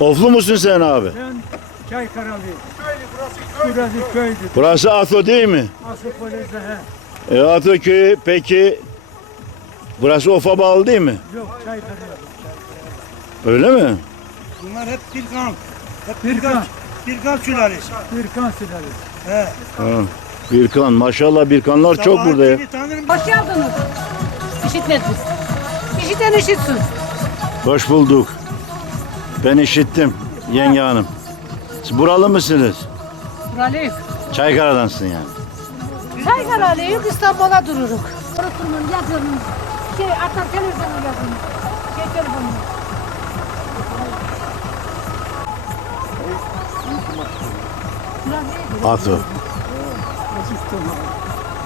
Oflu musun sen abi? Ben Çaykaralı. Burası köydü. Burası Ato değil mi? Asopolez'de he. E, Ato köyü peki burası Of'a bağlı değil mi? Yok Çaykaralı. Öyle mi? Bunlar hep Birkan. Hep Birkan. Birkan sülalesi. Birkan Silahı. He. Ha. Birkan maşallah Birkanlar çok burada ya. Hoş geldiniz. İşitmediniz. İşiten işitsin. Hoş bulduk. Ben işittim yenge hanım. Siz buralı mısınız? Buralıyız. Çaykara'dansın yani. Çaykaralıyız İstanbul'a dururuk. Oturmun yazının. Şey atar televizyonu yazın. Şey telefonu. Ato.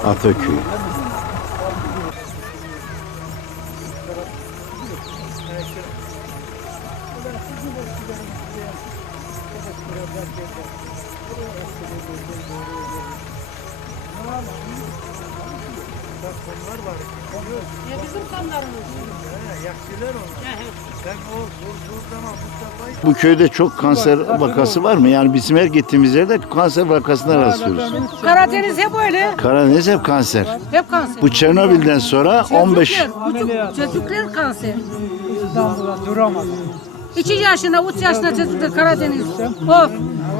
Ato köyü. Ya bizim kanlarımız. Ben o vurduğu zaman Mustafa'yı Bu köyde çok kanser vakası var mı? Yani bizim her gittiğimiz yerde kanser vakasına rastlıyoruz. Karadeniz hep öyle. Karadeniz hep kanser. Hep kanser. Bu Çernobil'den sonra 15 Çocuklar, çocuk- çocuklar kanser. İstanbul'da duramadı. 2 yaşında, 3 yaşında çocuklar Karadeniz. Of.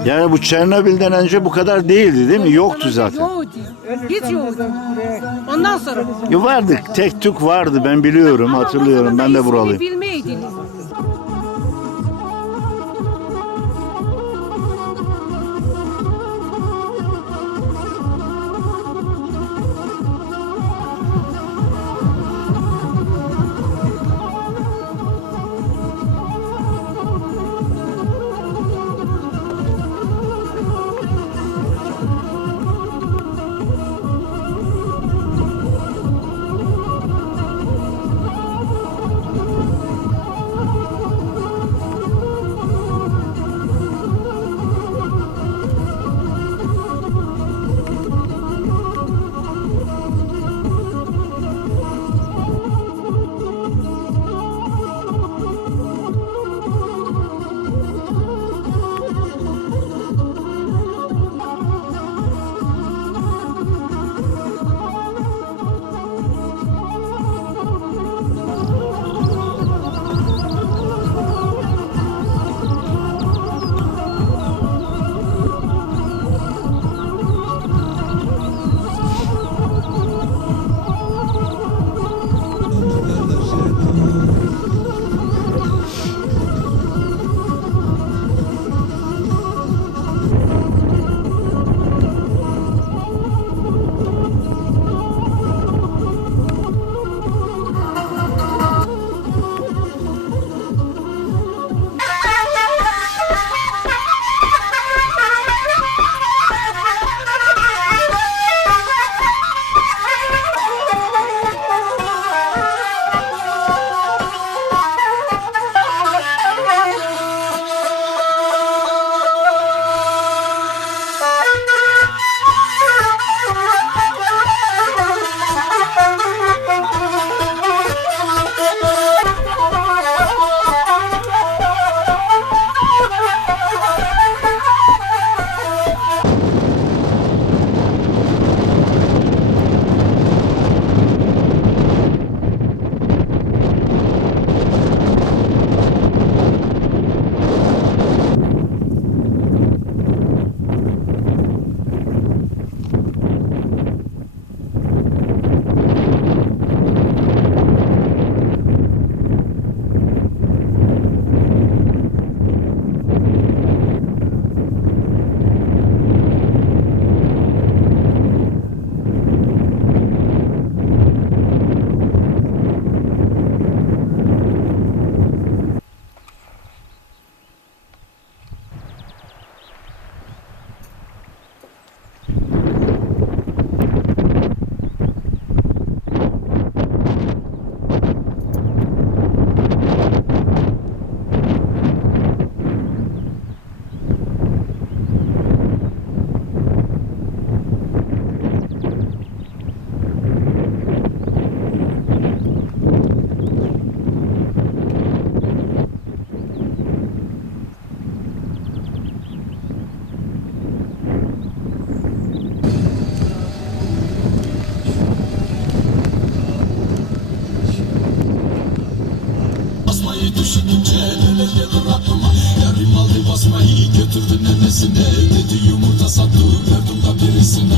yani bu Çernobil'den önce bu kadar değildi değil mi? Yoktu zaten. Yoktu. Hiç yoktu. Ondan sonra. Ya vardı. Tek tük vardı ben biliyorum, hatırlıyorum. Ben de buralıyım. Bilmeydi. Düşününce neler gelir aklıma Yarim aldı basmayı götürdü nenesine. Dedi yumurta sattı verdim da birisine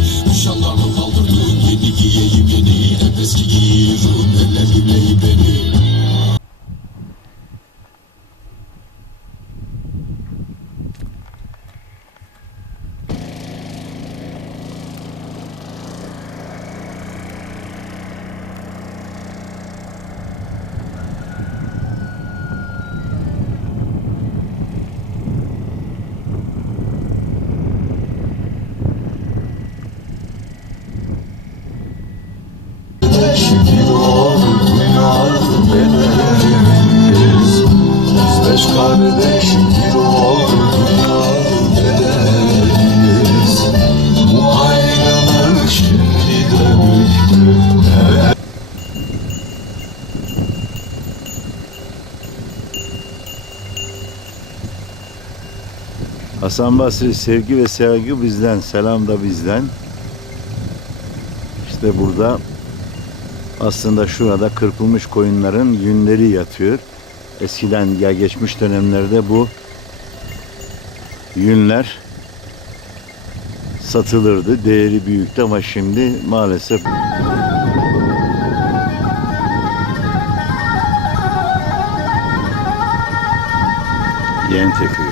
Şükür oldular bedenimiz Biz beş kardeş bir oldular bedenimiz Bu Hasan Basri sevgi ve sevgi bizden, selam da bizden. İşte burada aslında şurada kırpılmış koyunların yünleri yatıyor. Eskiden ya geçmiş dönemlerde bu yünler satılırdı. Değeri büyüktü ama şimdi maalesef Yente köyü.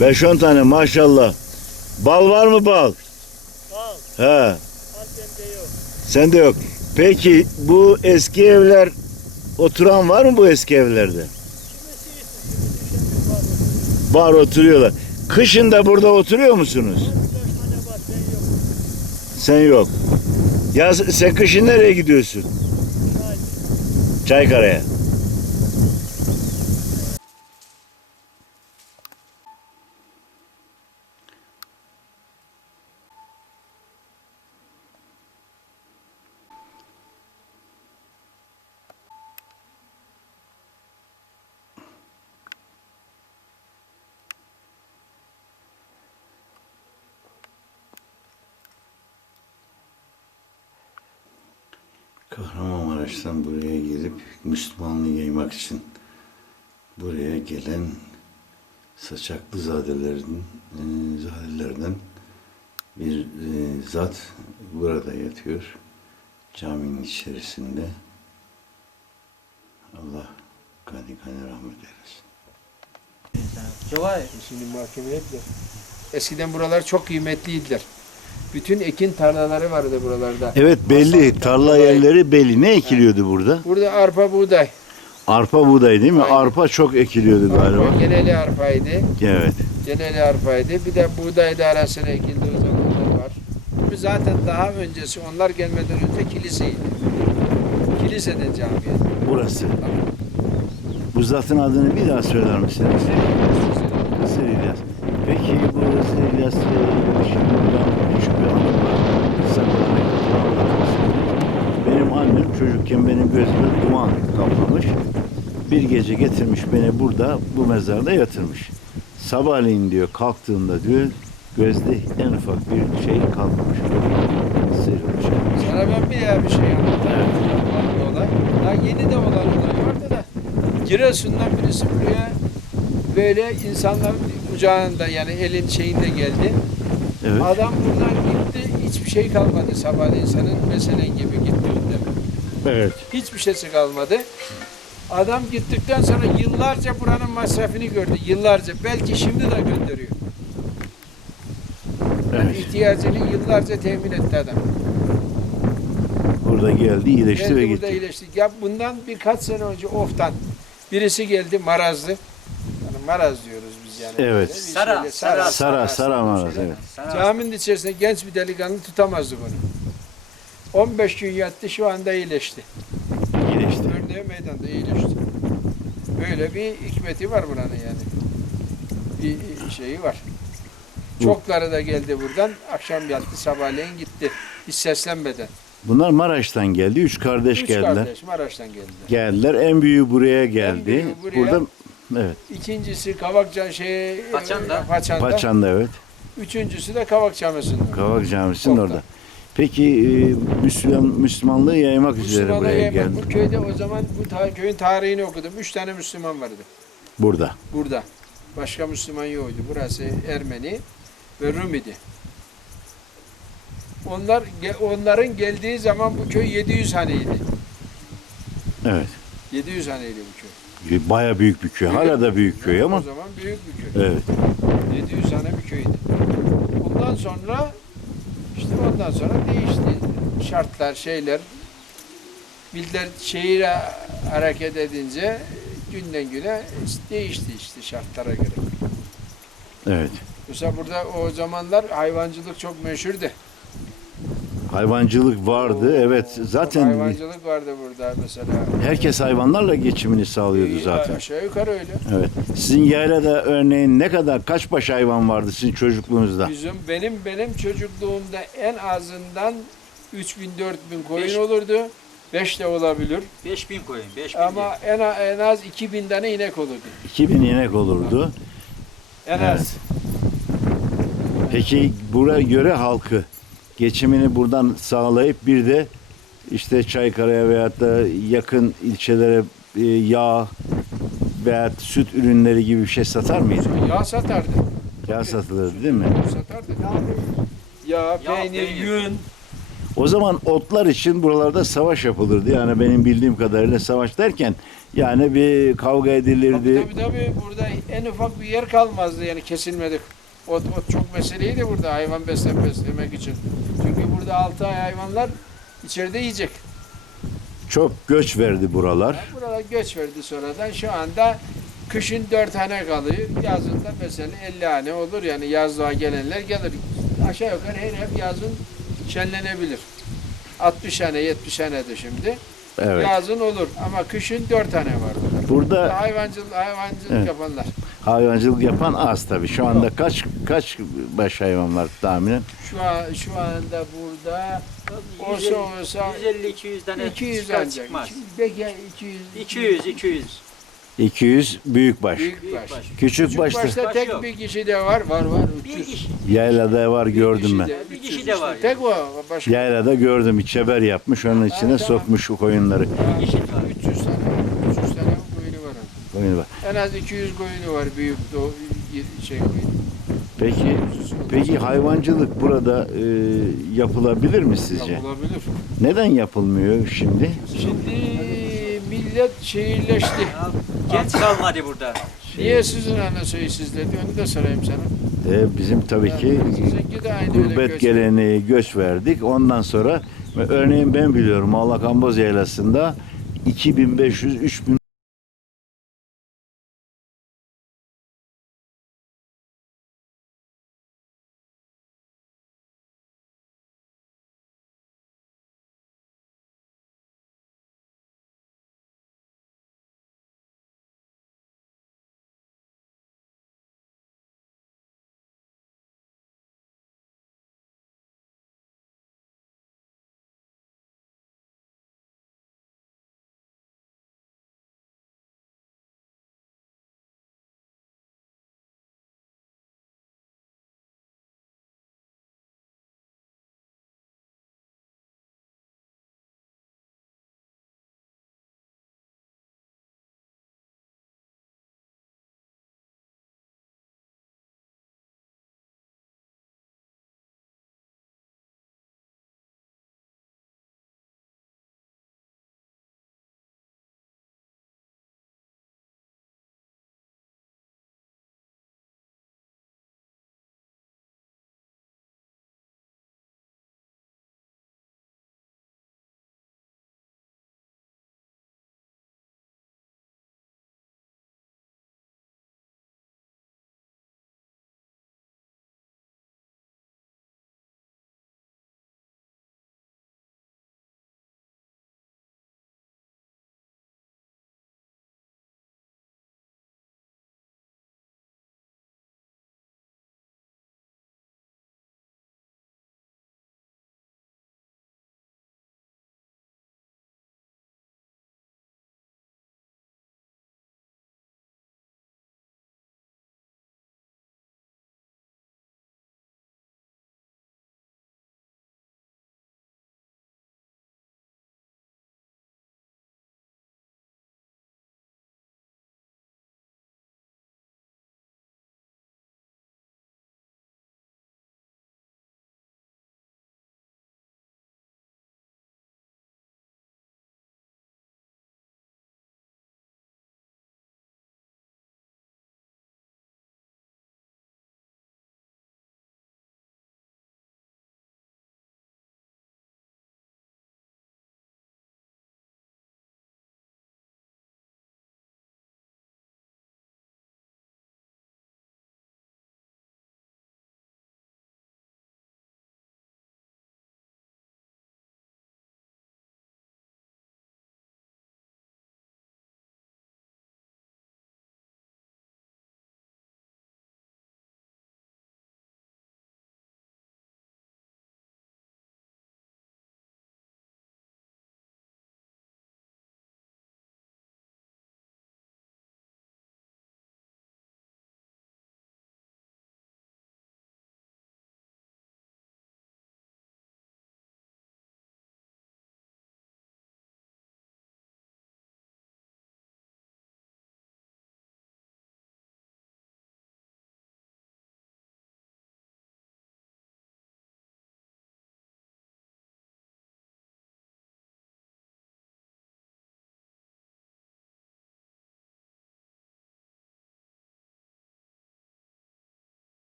Beş on tane maşallah. Bal var mı bal? Bal. He. Sende yok. Peki bu eski evler oturan var mı bu eski evlerde? Var oturuyorlar. Kışın da burada oturuyor musunuz? Sen yok. Ya sen kışın nereye gidiyorsun? Çaykara'ya. Kahramanmaraş'tan buraya gelip Müslümanlığı yaymak için buraya gelen saçaklı zadelerin, e, zadelerden bir e, zat burada yatıyor. Caminin içerisinde. Allah gani gani rahmet eylesin. Şimdi mahkemeye de. Eskiden buralar çok kıymetliydiler. Bütün ekin tarlaları vardı buralarda. Evet belli. Hastalıktan Tarla dolayı. yerleri belli. Ne ekiliyordu burada? Burada arpa buğday. Arpa buğday değil mi? Aynen. Arpa çok ekiliyordu galiba. Arpa geneli arpaydı. Evet. Geneli arpaydı. Bir de buğday da arasına ekildiği zamanlar var. Bu zaten daha öncesi onlar gelmeden önce kiliseydi. Kiliseden camiye. Burası. Bu zatın adını bir daha söyler misiniz? Hızır İlyas. Peki bu Hızır İlyas'la ilgili buradan küçük bir anım var. Kısa anlatmak istiyorum. Benim annem çocukken benim gözüme duman kaplamış. Bir gece getirmiş beni burada bu mezarda yatırmış. Sabahleyin diyor kalktığımda diyor gözde en ufak bir şey kalmamış. Sıyrılmış. Sana ben bir ya bir şey anlatayım. Bir olay. Daha yeni de olan olay vardı da. Giresun'dan birisi buraya böyle insanların kucağında yani elin şeyinde geldi. Evet. Adam buradan gitti hiçbir şey kalmadı sabahleyin senin meselen gibi gittiğinde. Evet. Hiçbir şeysi kalmadı. Adam gittikten sonra yıllarca buranın masrafını gördü. Yıllarca. Belki şimdi de gönderiyor. Yani Evet. ihtiyacını yıllarca temin etti adam. Burada geldi, iyileşti Geldi ve burada gitti. iyileştik. Ya bundan birkaç sene önce Of'tan birisi geldi Marazlı. Yani Maraz diyoruz biz yani. Evet. Böyle bir Sara, şeyle- Sara, Sara, Sara Maraz, evet. Caminin içerisinde genç bir delikanlı tutamazdık onu. 15 gün yattı şu anda iyileşti. İyileşti. Örneğe meydanda iyileşti. Böyle bir hikmeti var buranın yani. Bir şeyi var. Çokları da geldi buradan. Akşam yattı, sabahleyin gitti. Hiç seslenmeden. Bunlar Maraş'tan geldi. Üç kardeş Üç geldiler. kardeş Maraş'tan geldiler. Geldiler. En büyüğü buraya geldi. büyüğü buraya. Burada evet. İkincisi Kavakcan şey Paçan'da. Paçan'da. Paçan'da evet. Üçüncüsü de Kavak Camisi'nde. Kavak Camisi'nin Orada. Peki e, Müslüman Müslümanlığı yaymak üzere buraya yemek. geldi. Bu köyde o zaman bu ta- köyün tarihini okudum. Üç tane Müslüman vardı Burada. burada. Başka Müslüman yoktu. Burası Ermeni ve Rum idi. Onlar ge- onların geldiği zaman bu köy 700 haneydi. Evet. 700 haneydi bu köy. Baya büyük bir köy. Hala da büyük köy O ama zaman büyük bir köy. evet. 700 tane bir köydü. Ondan sonra işte ondan sonra değişti şartlar, şeyler. Millet şehire hareket edince günden güne değişti işte şartlara göre. Evet. Mesela burada o zamanlar hayvancılık çok meşhurdu. Hayvancılık vardı. Evet. Zaten hayvancılık vardı burada mesela. herkes hayvanlarla geçimini sağlıyordu zaten. Aşağı yukarı öyle. Evet. Sizin yaylada örneğin ne kadar kaç baş hayvan vardı sizin çocukluğunuzda? Bizim benim benim çocukluğumda en azından 3000 4000 koyun olurdu. 5 de olabilir. 5000 koyun, 5000 Ama en, en az 2000 tane inek olurdu. 2000 inek olurdu. En Evet. az. Peki buraya göre halkı geçimini buradan sağlayıp bir de işte Çaykara'ya veyahut da yakın ilçelere e, yağ veyahut süt ürünleri gibi bir şey satar mıydı? Yağ satardı. Yağ satılırdı değil mi? Satardı. Yağ, peynir, yün. O zaman otlar için buralarda savaş yapılırdı. Yani benim bildiğim kadarıyla savaş derken yani bir kavga Tabii, edilirdi. tabii tabii burada en ufak bir yer kalmazdı yani kesilmedik. Ot, ot çok meseleydi burada hayvan beslen beslemek için. Çünkü burada 6 ay hayvanlar içeride yiyecek. Çok göç verdi buralar. Buralar göç verdi sonradan. Şu anda kışın 4 tane kalıyor. Yazında mesela 50 tane olur. Yani yazlığa gelenler gelir. Aşağı yukarı her hep yazın şenlenebilir. 60 tane 70 tane de şimdi. Evet. Yazın olur ama kışın 4 tane var burada. Burada Hayvancılık, hayvancılık Evet. yapanlar. hayvancılık yapan az tabii. Şu anda kaç kaç baş hayvan var tahminen? Şu an şu anda burada olsa olsa 150-200 tane 200 çıkar ancak. çıkmaz. 200, belki 200. 200, 200. 200 büyük baş. Büyük baş. baş. Küçük Küçük başta başta Baş tek yok. bir kişi de var. Var var. Bir 300. kişi. yaylada var Bir gördüm ben. de, Bir 300 kişi de var. Tek o. Başka. Yaylada gördüm. İçeber yapmış. Onun içine tamam. sokmuş o koyunları. Bir kişi var. 300 tane. 300 tane koyunu var. Koyunu var. En az 200 koyunu var. Büyük do şey koyunu. Peki peki hayvancılık burada e, yapılabilir mi sizce? Yapılabilir. Neden yapılmıyor şimdi? Şimdi millet şehirleşti. Genç kalmadı burada. Niye sizin anne sizledi? Onu da sorayım sana. E, bizim tabii ki Sizinki de aynı öyle gurbet göç. geleneği göç verdik. Ondan sonra örneğin ben biliyorum Allakamboz Yaylası'nda 2500-3000